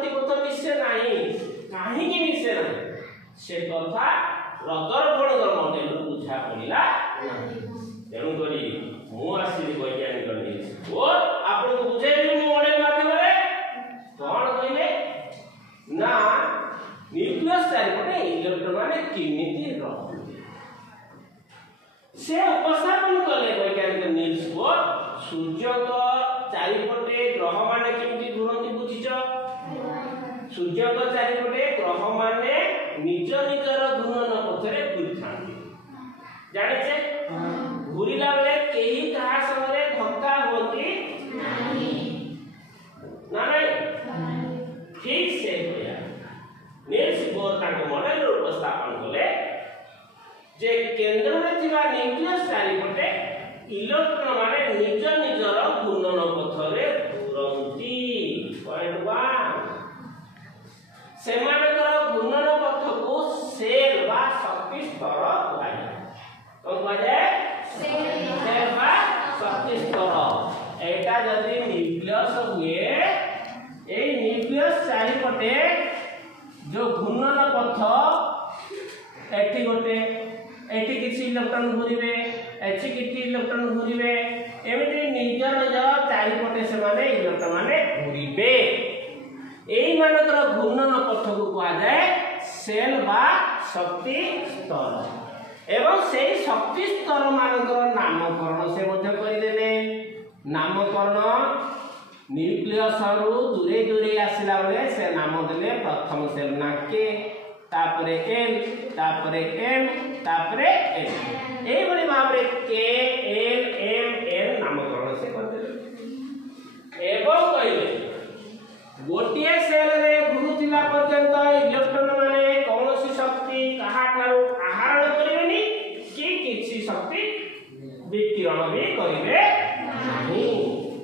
ଗତିପଥ ମିଶେ ନାହିଁ କାହିଁକି ମିଶେ ନାହିଁ ସେ କଥା ରଦରଫୋର୍ଡଙ୍କ ମଡେଲରୁ ବୁଝା ପଡ଼ିଲା ତେଣୁକରି ମୁଁ ଆସିଲି ବୈଜ୍ଞାନିକ ନିଲ୍ସ ବୋର୍ ଆପଣଙ୍କୁ ବୁଝେଇବି ମୁଁ ମଡେଲ ମାଧ୍ୟମରେ କଣ କହିଲେ ନା न्यूक्लियस चारिपटे इलेक्ट्रॉन माने केमिति रहନ୍ତି से उपस्थापन कले वैज्ञानिक निल्स बोर सूर्य को चारिपटे ग्रह माने केमिति घूरନ୍ତି बुझिछ सूर्य को चारिपटे ग्रह माने निज निजर घूर्णन पथरे घूरिथाନ୍ତି जानिछे घूरिला बेले केही कहा संगे धक्का होती नाही ना नहीं ठीक से निल्स बोर ताको मॉडल उपस्थापन कले जे केंद्र में थिबा न्यूक्लियस चारिपटे इलेक्ट्रॉन माने निज निजर घूर्णन पथरे घूरନ୍ତି पॉइंट 1 सेमानकर घूर्णन पथ को सेल बा शक्ति स्तर कहलाय कोन कहलाय सेल बा शक्ति स्तर एटा जदी न्यूक्लियस हुए ए न्यूक्लियस चारिपटे जो घूर्णन पथ एठी गोटे एठी किछि इलेक्ट्रॉन घूरिबे एठी किछि इलेक्ट्रॉन घूरिबे एमिति निज निज चारिपटे से माने इलेक्ट्रॉन माने घूरिबे एई मानकर घूर्णन पथ को कहा जाए सेल बा शक्ति स्तर एवं सेई शक्ति स्तर मानकर नामकरण से मध्य करिदेले नामकरण न्यूक्लियस रु दूरे दूरे आसिला बेले से नाम देले प्रथम सेल ना के तापरे एल तापरे एम तापरे एल एई बली भाबरे के एल एम एन नामकरण से करदेले एवं कहिले गोटिए सेल रे घुरुतिला पर्यंत इलेक्ट्रॉन माने कोनोसी शक्ति कहा ठारू आहरण करिवेनी कि किछि शक्ति विकिरण भी करिवे